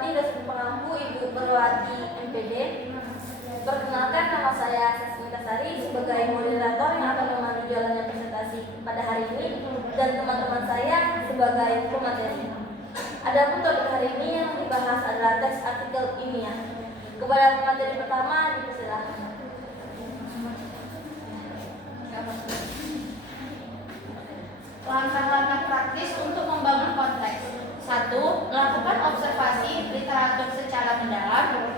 hormati dosen pengampu Ibu Perwati MPD. Perkenalkan, nama saya Sasmita Sari sebagai moderator yang akan memandu jalannya presentasi pada hari ini, dan teman-teman saya sebagai pemateri. Adapun topik hari ini yang dibahas adalah teks artikel ilmiah. Kepada pemateri pertama dipersilakan. Langkah-langkah praktis untuk membangun konteks. 1. Melakukan observasi literatur secara mendalam.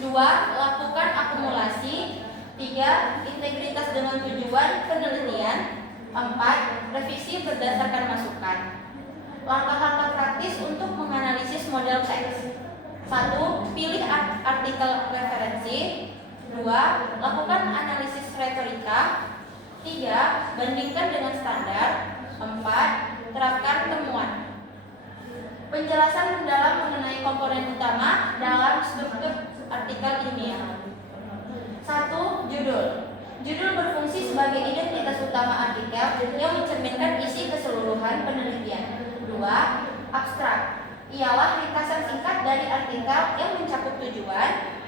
2. Lakukan akumulasi. 3. Integritas dengan tujuan penelitian. 4. Revisi berdasarkan masukan. Langkah-langkah praktis untuk menganalisis model teks. 1. Pilih artikel referensi. 2. Lakukan analisis retorika. 3. Bandingkan dengan standar. 4. Terapkan temuan. Penjelasan mendalam mengenai komponen utama dalam struktur artikel ilmiah. 1. Judul. Judul berfungsi sebagai identitas utama artikel yang mencerminkan isi keseluruhan penelitian. 2. Abstrak. Ialah ringkasan singkat dari artikel yang mencakup tujuan,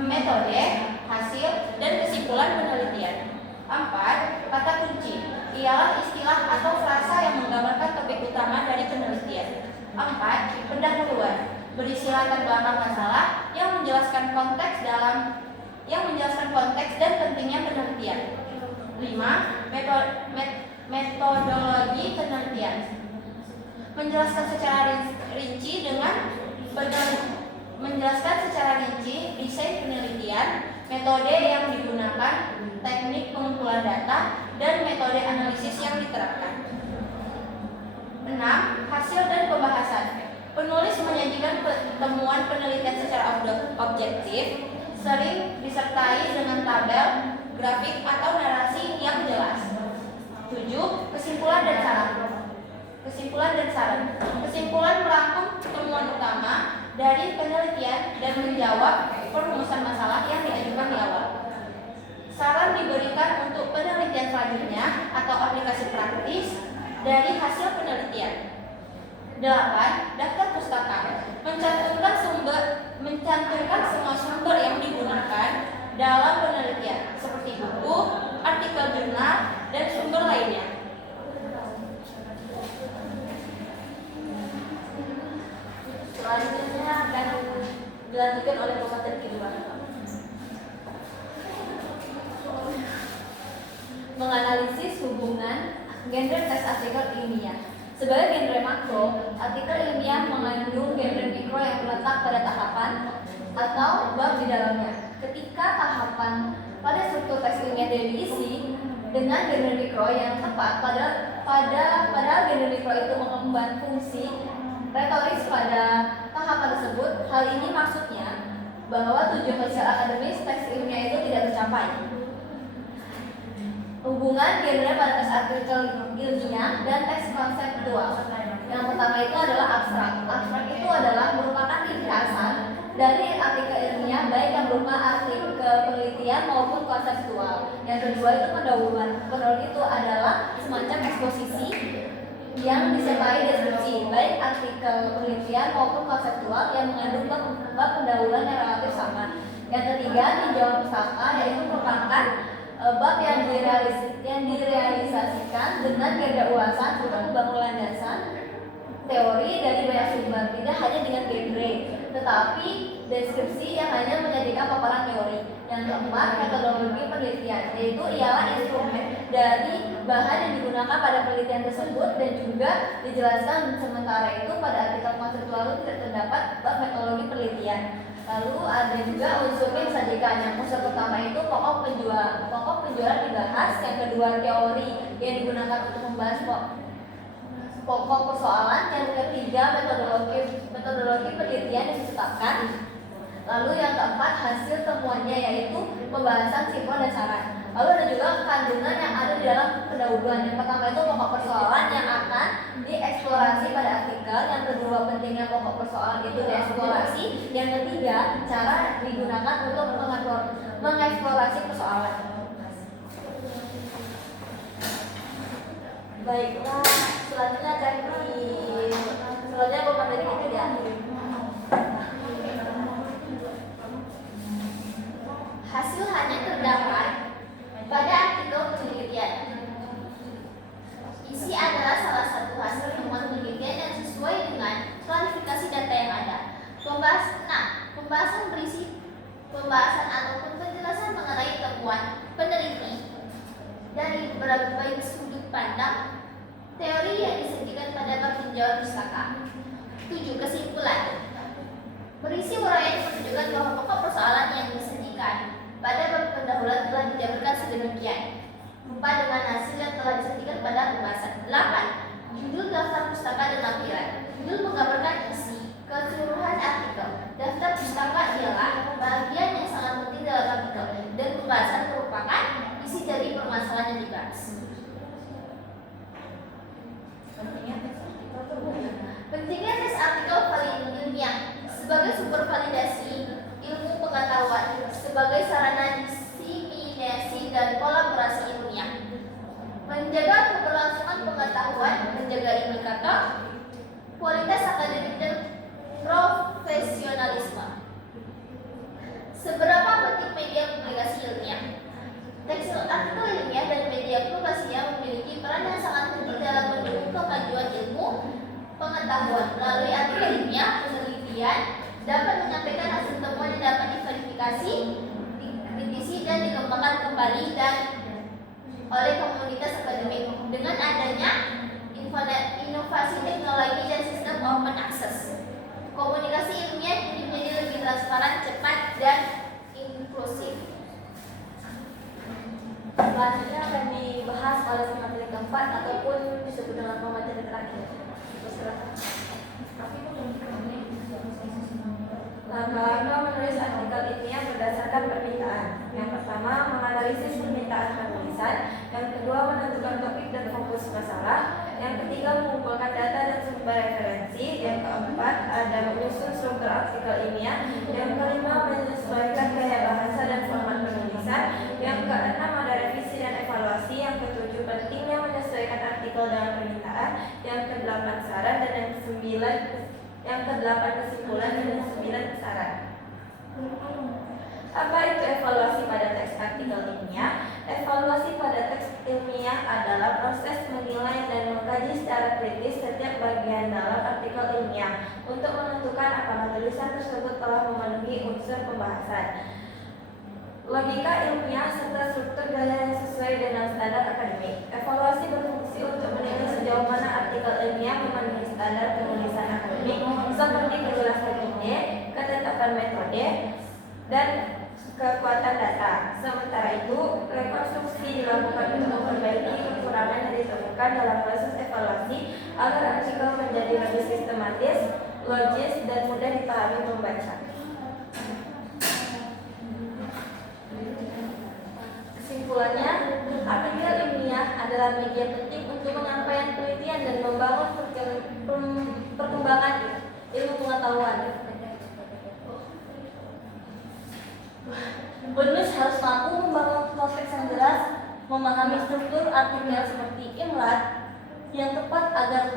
metode, hasil, dan kesimpulan penelitian. 4. Kata kunci. Ialah istilah atau frasa yang menggambarkan topik utama dari penelitian. 4. Pendahuluan. Berisi latar belakang masalah yang menjelaskan konteks dan pentingnya penelitian. 5. Metodologi penelitian. Menjelaskan secara rinci desain penelitian, metode yang digunakan, teknik pengumpulan data, dan metode analisis yang diterapkan. 6. Hasil dan pembahasan. Penulis menyajikan temuan penelitian secara objektif, sering disertai dengan tabel, grafik, atau narasi yang jelas. 7. Kesimpulan dan saran. Kesimpulan merangkum temuan utama dari penelitian dan menjawab perumusan masalah yang diajukan di awal. Saran diberikan untuk penelitian selanjutnya atau aplikasi praktis dari hasil penelitian. 8. Daftar pustaka. Mencantumkan semua sumber yang digunakan dalam penelitian, seperti buku, artikel jurnal, dan sumber lainnya. Selanjutnya akan dilanjutkan oleh pemateri kedua. Menganalisis hubungan genre teks artikel ilmiah. Sebagai genre makro, artikel ilmiah mengandung genre mikro yang terletak pada tahapan atau bab di dalamnya. Ketika tahapan pada struktur teks ilmiah tidak diisi dengan genre mikro yang tepat, padahal genre mikro itu mengemban fungsi retoris pada tahapan tersebut. Hal ini maksudnya bahwa tujuan sosial akademis teks ilmiah itu tidak tercapai. Hubungan genre pada teks artikel ilmiah dan teks konseptual. Yang pertama itu adalah abstrak. Abstrak itu adalah merupakan ringkasan dari artikel ilmiah, baik yang berupa artikel penelitian maupun konseptual. Yang kedua itu pendahuluan. Pendahuluan itu adalah semacam eksposisi yang disertai deskripsi, baik artikel penelitian maupun konseptual yang mengandung bab pendahuluan yang relatif sama. Yang ketiga, tinjauan pustaka, yaitu merupakan bab yang direalisasikan dengan ganda ulasan untuk membangun landasan teori dari banyak sumber, tidak hanya dengan genre, tetapi deskripsi yang hanya menyajikan paparan teori. Yang keempat, metodologi penelitian, yaitu ialah instrumen dari bahan yang digunakan pada penelitian tersebut, dan juga dijelaskan sementara itu pada artikel konseptual tidak terdapat bab metodologi penelitian. Lalu ada juga unsur yang disajikan. Yang unsur pertama itu pokok penjualan dibahas. Yang kedua, teori yang digunakan untuk membahas pokok persoalan. Yang ketiga, metodologi penelitian yang ditetapkan. Lalu yang keempat, hasil temuannya, yaitu pembahasan simpul dan saran. Lalu ada juga kandungan yang ada di dalam pendahuluan. Yang pertama itu pokok persoalan yang akan dieksplorasi pada artikel. Yang kedua, pentingnya pokok persoalan itu dieksplorasi. Yang ketiga, cara digunakan untuk mengeksplorasi persoalan. Baiklah, selanjutnya pemateri ketiga. berbagai sudut pandang teori yang disajikan pada bab tinjauan pustaka. 7. Kesimpulan. Berisi uraian menunjukkan bahwa pokok persoalan yang disajikan pada bab pendahuluan telah dijabarkan sedemikian rupa dengan hasil yang telah disajikan pada pembahasan. 8. Judul daftar pustaka dan lampiran. Judul menggambarkan isi keseluruhan artikel. Daftar pustaka ialah bagian yang sangat penting dalam artikel dan pembahasan merupakan isi dari permasalahan yang dibahas. Pentingnya tes artikel ilmiah sebagai sumber validasi ilmu pengetahuan, sebagai sarana diseminasi dan kolaborasi ilmiah, menjaga keberlangsungan pengetahuan, menjaga indikator kualitas akademik dan profesionalisme. Seberapa penting media publikasi ilmiah? Teks artikel ilmiah dan media publikasinya memiliki peran yang sangat penting dalam mendukung kemajuan ilmu pengetahuan. Melalui artikel ilmiah, penelitian dapat menyampaikan hasil temuan yang dapat diverifikasi, dikritisi dan dikembangkan kembali dan oleh komunitas akademik. Dengan adanya inovasi teknologi dan sistem open access, komunikasi ilmiah kini menjadi lebih transparan, cepat, dan inklusif. Selanjutnya akan dibahas oleh pemateri keempat ataupun disebut dengan pemateri terakhir. Langkah-langkah menulis artikel ilmiah berdasarkan permintaan. Yang pertama, menganalisis permintaan penulisan. Yang kedua, menentukan topik dan fokus masalah. Yang ketiga, mengumpulkan data dan sumber referensi. Yang keempat, ada menyusun struktur artikel ilmiah. Yang kelima, menyesuaikan gaya bahasa dan format penulisan. Yang keenam, ada revisi dan evaluasi. Yang ketujuh, pentingnya menyesuaikan artikel dengan permintaan. Yang kedelapan, saran. Dan yang kedelapan, kesimpulan. Dan yang sembilan, saran. Apa itu evaluasi pada teks artikel ilmiah? Evaluasi pada teks ilmiah adalah proses menilai dan mengkaji secara kritis setiap bagian dalam artikel ilmiah untuk menentukan apakah tulisan tersebut telah memenuhi unsur pembahasan, logika ilmiah, serta struktur gaya yang sesuai dengan standar akademik. Evaluasi berfungsi untuk menilai sejauh mana artikel ilmiah memenuhi standar penulisan akademik seperti kejelasan ide, ketetapan metode, dan kekuatan data. Sementara itu, rekonstruksi dilakukan untuk memperbaiki kekurangan yang ditemukan dalam proses evaluasi agar artikel menjadi lebih sistematis, logis, dan mudah dipahami pembaca. Kesimpulannya, artikel ilmiah adalah media penting untuk menyampaikan penelitian dan membangun perkembangan ilmu pengetahuan. Penulis harus mampu membangun konteks yang jelas, memahami struktur artikel seperti imlat yang tepat agar